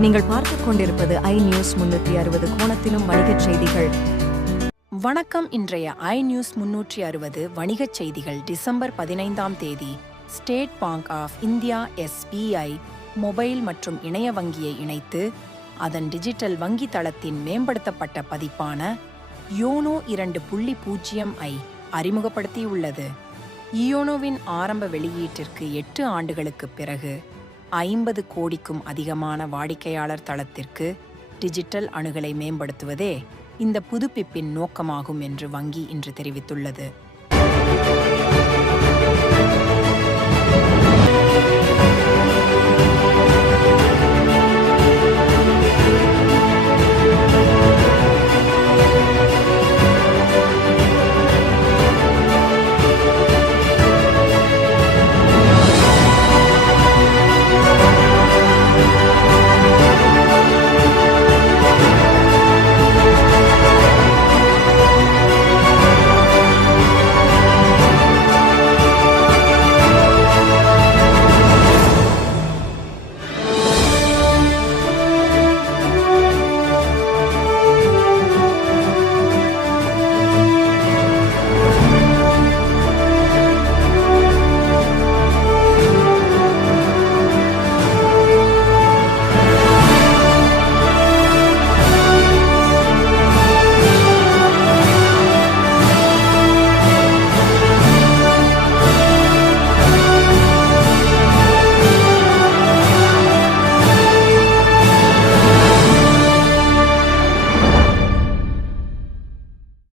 நீங்கள் பார்த்துக் கொண்டிருப்பது iNews 360 கோணத்திலும் வணிகச் செய்திகள். வணக்கம். இன்றைய iNews 360 வணிகச் செய்திகள் டிசம்பர் 15ஆம் தேதி. State Bank of India SBI mobile மற்றும் இணைய வங்கியை இணைத்து அதன் டிஜிட்டல் வங்கி தளத்தின் மேம்படுத்தப்பட்ட பதிப்பான யோனோ 2.0ஐ அறிமுகப்படுத்தியுள்ளது. யோனோவின் ஆரம்ப வெளியீட்டிற்கு 8 ஆண்டுகளுக்குப் பிறகு 50 கோடிக்கும் அதிகமான வாடிக்கையாளர் தளத்திற்கு டிஜிட்டல் அணுகலை மேம்படுத்துவதே இந்த புதுப்பிப்பின் நோக்கமாகும் என்று வங்கி இன்று தெரிவித்துள்ளது.